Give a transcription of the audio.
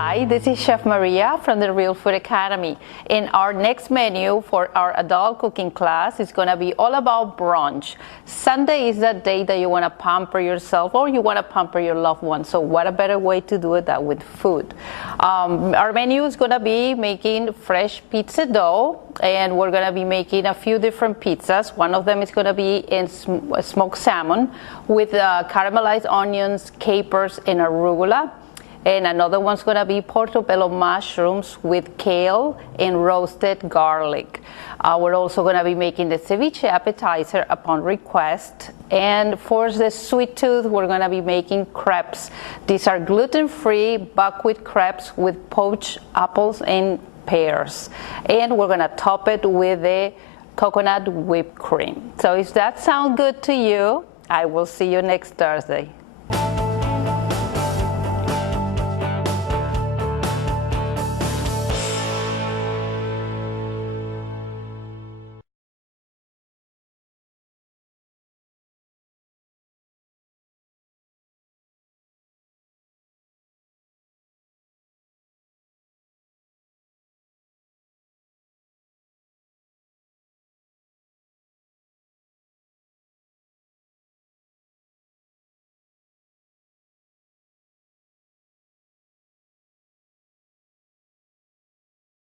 Hi, this is Chef Maria from the Real Food Academy. And our next menu for our adult cooking class is going to be all about brunch. Sunday is that day that you want to pamper yourself or you want to pamper your loved one. So what a better way to do it than with food. Our menu is going to be making fresh pizza dough, and we're going to be making a few different pizzas. One of them is going to be in smoked salmon with caramelized onions, capers, and arugula. And another one's going to be portobello mushrooms with kale and roasted garlic. We're also going to be making the ceviche appetizer upon request. And for the sweet tooth, we're going to be making crepes. These are gluten-free buckwheat crepes with poached apples and pears. And we're going to top it with a coconut whipped cream. So if that sounds good to you, I will see you next Thursday.